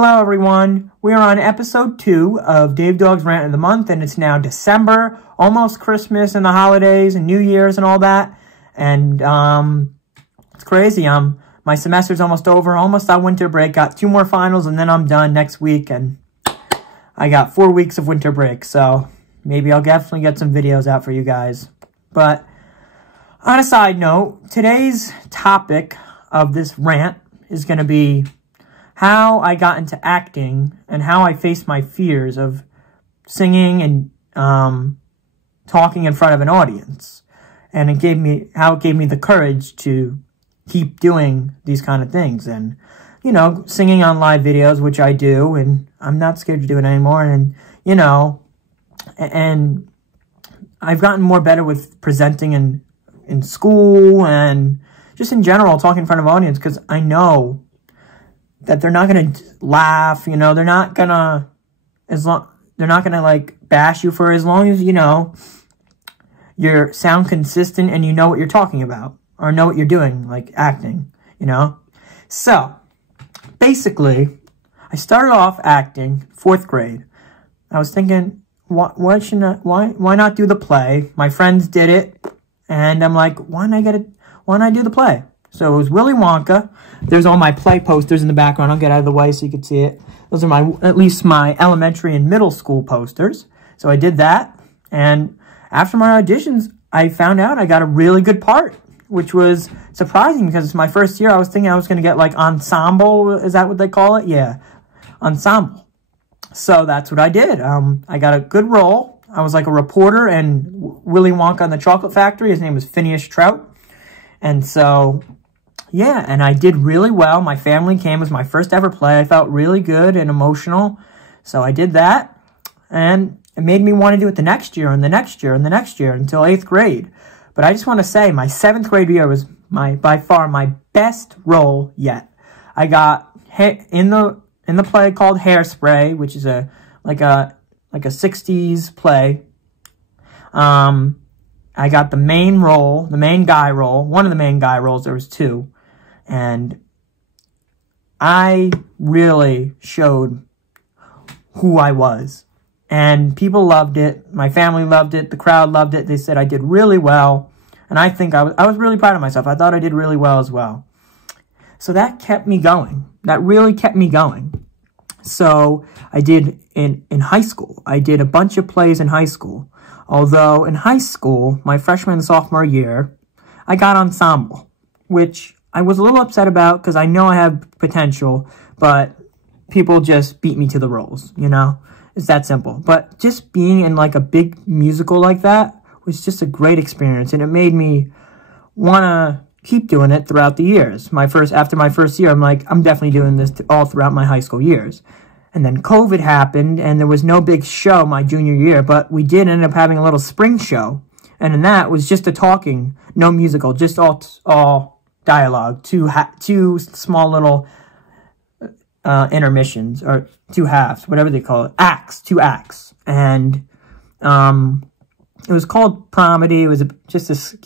Hello everyone, we are on episode 2 of Dawg's Rant of the Month, and it's now December, almost Christmas and the holidays and New Year's and all that, and it's crazy. My semester's almost over, almost on winter break, got 2 more finals and then I'm done next week, and I got 4 weeks of winter break, so maybe I'll definitely get some videos out for you guys. But on a side note, today's topic of this rant is going to be how I got into acting and how I faced my fears of singing and talking in front of an audience. And how it gave me the courage to keep doing these kind of things. And, you know, singing on live videos, which I do, and I'm not scared to do it anymore. And, you know, and I've gotten more better with presenting in school and just in general, talking in front of an audience, because I know that they're not going to laugh, you know, they're not going to like bash you for as long as, you know, you sound consistent and you know what you're talking about or know what you're doing, like acting, you know. So basically, I started off acting 4th grade. I was thinking, why not do the play? My friends did it, and I'm like, why not do the play? So it was Willy Wonka. There's all my play posters in the background. I'll get out of the way so you can see it. Those are at least my elementary and middle school posters. So I did that. And after my auditions, I found out I got a really good part, which was surprising because it's my first year. I was thinking I was going to get like ensemble. Is that what they call it? Yeah, ensemble. So that's what I did. I got a good role. I was like a reporter and Willy Wonka and the Chocolate Factory. His name was Phineas Trout. And so, yeah, and I did really well. My family came. It was my first ever play. I felt really good and emotional. So I did that. And it made me want to do it the next year and the next year and the next year until 8th grade. But I just want to say my 7th grade year was by far my best role yet. I got in the play called Hairspray, which is like a 60s play. I got the main role, the main guy role, one of the main guy roles. There was 2. And I really showed who I was. And people loved it. My family loved it. The crowd loved it. They said I did really well. And I think I was really proud of myself. I thought I did really well as well. So that kept me going. That really kept me going. So I did in high school. I did a bunch of plays in high school. Although in high school, my freshman and sophomore year, I got ensemble, which I was a little upset about because I know I have potential, but people just beat me to the roles, you know? It's that simple. But just being in like a big musical like that was just a great experience, and it made me want to keep doing it throughout the years. After my first year, I'm like, I'm definitely doing this all throughout my high school years. And then COVID happened, and there was no big show my junior year, but we did end up having a little spring show. And in that was just a talking, no musical, just all dialogue, two small little intermissions, or 2 halves, whatever they call it, acts, 2 acts. And it was called Promedy. It was just this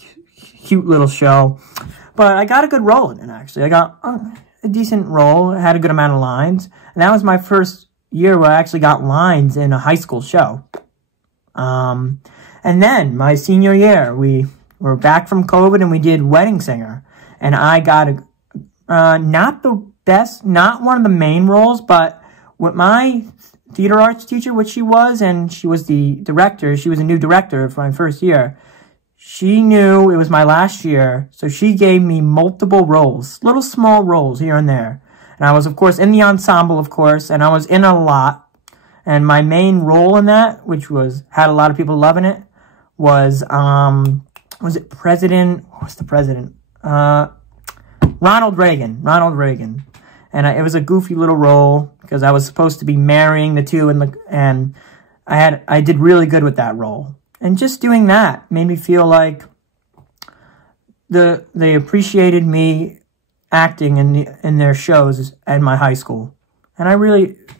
cute little show. But I got a good role in it, actually. I got a decent role. I had a good amount of lines. And that was my first year where I actually got lines in a high school show. And then my senior year, we were back from COVID and we did Wedding Singer. And I got not the best, not one of the main roles, but with my theater arts teacher, which she was, and she was the director. She was a new director for my first year. She knew it was my last year, so she gave me multiple roles, little small roles here and there. And I was, of course, in the ensemble, of course, and I was in a lot. And my main role in that, which had a lot of people loving it, was it President? What was the president? Ronald Reagan. And it was a goofy little role because I was supposed to be marrying the 2, and I did really good with that role. And just doing that made me feel like they appreciated me acting in their shows at my high school. And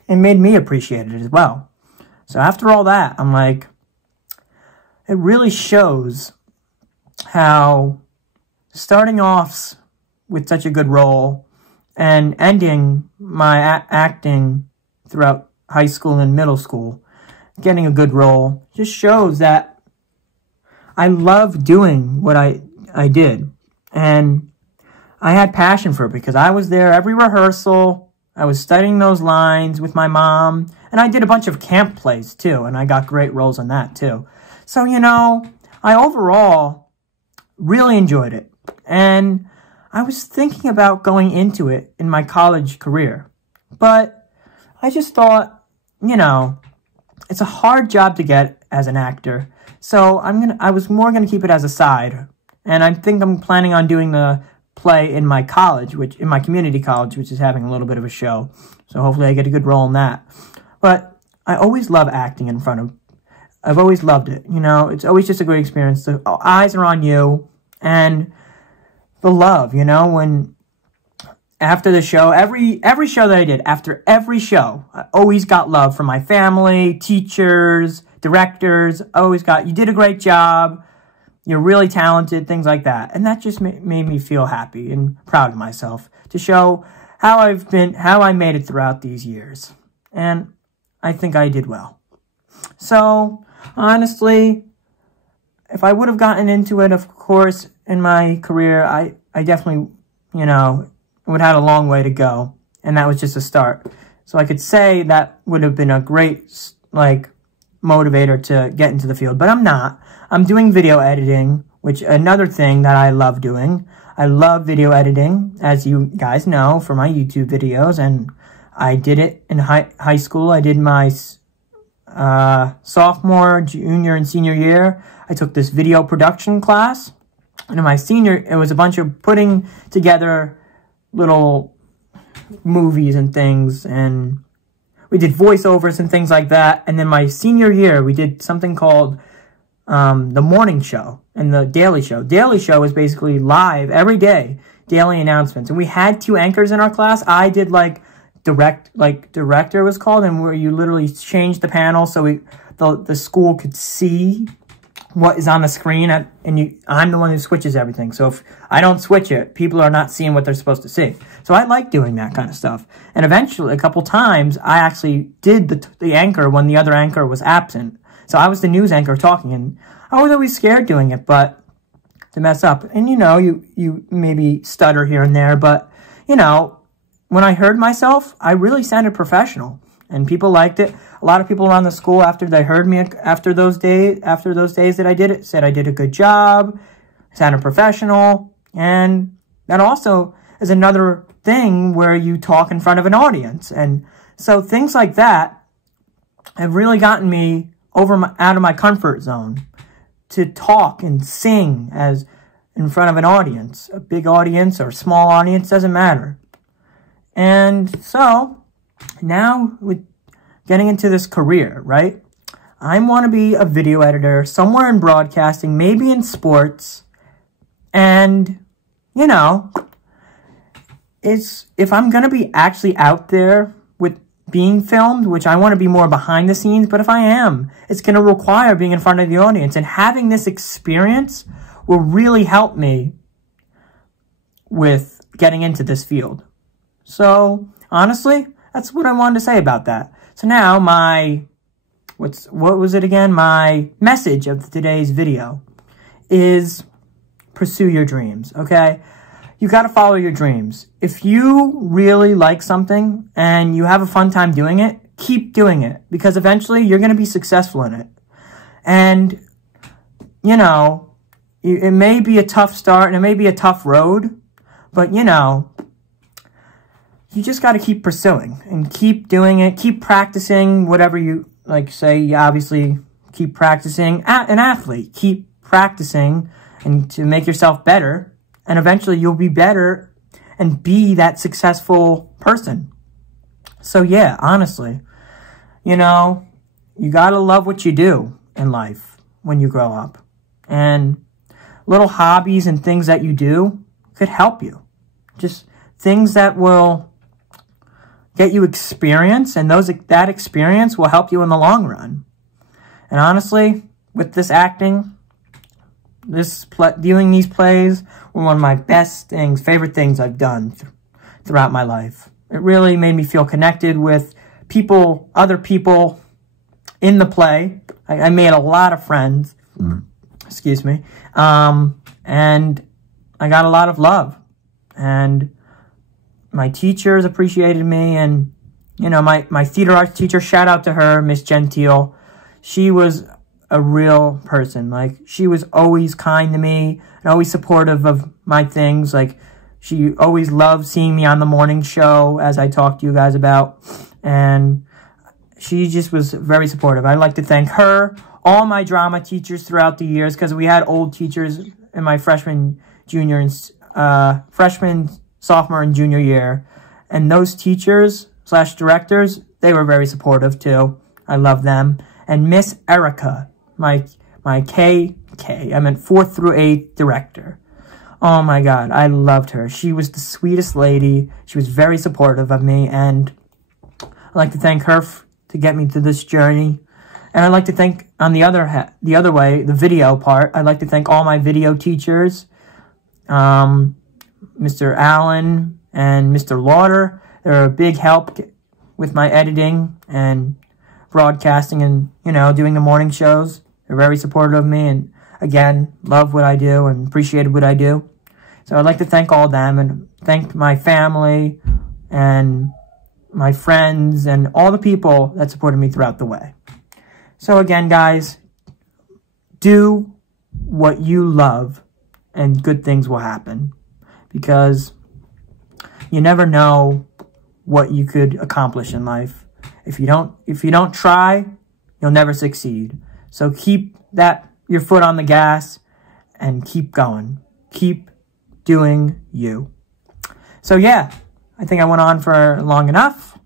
it made me appreciate it as well. So after all that, I'm like, it really shows how starting off with such a good role and ending my acting throughout high school and middle school, getting a good role, just shows that I love doing what I did. And I had passion for it because I was there every rehearsal. I was studying those lines with my mom. And I did a bunch of camp plays too. And I got great roles on that too. So, you know, I overall really enjoyed it. And I was thinking about going into it in my college career. But I just thought, you know, it's a hard job to get as an actor. So I was more going to keep it as a side. And I think I'm planning on doing the play in my college, in my community college, which is having a little bit of a show. So hopefully I get a good role in that. But I always love acting in front of, I've always loved it. You know, it's always just a great experience. The eyes are on you, and the love, you know, when after the show, every show that I did, after every show, I always got love from my family, teachers, directors. I always got, you did a great job. You're really talented, things like that. And that just made me feel happy and proud of myself to show how I made it throughout these years. And I think I did well. So, honestly, if I would have gotten into it, of course, in my career, I definitely, you know, would have had a long way to go. And that was just a start. So I could say that would have been a great, like, motivator to get into the field. But I'm not. I'm doing video editing, which another thing that I love doing. I love video editing, as you guys know, for my YouTube videos. And I did it in high school. I did my sophomore, junior, and senior year. I took this video production class. And in my senior, it was a bunch of putting together little movies and things. And we did voiceovers and things like that. And then my senior year, we did something called the morning show and the daily show. Daily show is basically live every day, daily announcements. And we had 2 anchors in our class. I did director was called, and where you literally change the panel so the school could see what is on the screen, and I'm the one who switches everything. So if I don't switch it, people are not seeing what they're supposed to see. So I like doing that kind of stuff. And eventually, a couple times, I actually did the anchor when the other anchor was absent. So I was the news anchor talking, and I was always scared doing it, but to mess up. And, you know, you maybe stutter here and there, but, you know, when I heard myself, I really sounded professional, and people liked it. A lot of people around the school, after they heard me after those days that I did it, said I did a good job, sounded professional, and that also is another thing where you talk in front of an audience. And so things like that have really gotten me out of my comfort zone to talk and sing as in front of an audience, a big audience or a small audience, doesn't matter. And so now with getting into this career, right? I want to be a video editor somewhere in broadcasting, maybe in sports. And, you know, if I'm going to be actually out there with being filmed, which I want to be more behind the scenes, but if I am, it's going to require being in front of the audience. And having this experience will really help me with getting into this field. So, honestly, that's what I wanted to say about that. So now what was it again? My message of today's video is pursue your dreams, okay? You got to follow your dreams. If you really like something and you have a fun time doing it, keep doing it, because eventually you're going to be successful in it. And, you know, it may be a tough start and it may be a tough road, but, you know, you just got to keep pursuing and keep doing it. Keep practicing whatever you, like, say, you obviously keep practicing. An athlete, keep practicing and to make yourself better. And eventually you'll be better and be that successful person. So, yeah, honestly, you know, you got to love what you do in life when you grow up. And little hobbies and things that you do could help you. Just things that will get you experience, and that experience will help you in the long run. And honestly, with this acting, doing these plays were one of my favorite things I've done throughout my life. It really made me feel connected with people, other people in the play. I made a lot of friends, excuse me, and I got a lot of love. And my teachers appreciated me, and, you know, my theater arts teacher, shout out to her, Miss Gentile. She was a real person. Like, she was always kind to me and always supportive of my things. Like, she always loved seeing me on the morning show, as I talked to you guys about. And she just was very supportive. I'd like to thank her, all my drama teachers throughout the years, because we had old teachers in my freshman, sophomore, and junior year. And those teachers / directors, they were very supportive too. I love them. And Miss Erica, my 4th through 8th director. Oh my God, I loved her. She was the sweetest lady. She was very supportive of me, and I'd like to thank her to get me to this journey. And I'd like to thank, on the other way, the video part, I'd like to thank all my video teachers, Mr. Allen and Mr. Lauder. They're a big help with my editing and broadcasting and, you know, doing the morning shows. They're very supportive of me, and again, love what I do and appreciated what I do. So I'd like to thank all of them, and thank my family and my friends and all the people that supported me throughout the way. So again, guys, do what you love and good things will happen, because you never know what you could accomplish in life. If you don't try, you'll never succeed. So keep your foot on the gas and keep going. Keep doing you. So yeah, I think I went on for long enough.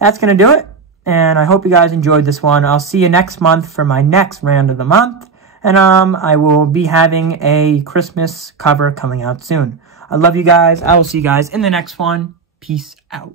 That's going to do it. And I hope you guys enjoyed this one. I'll see you next month for my next Rant of the Month. And I will be having a Christmas cover coming out soon. I love you guys. I will see you guys in the next one. Peace out.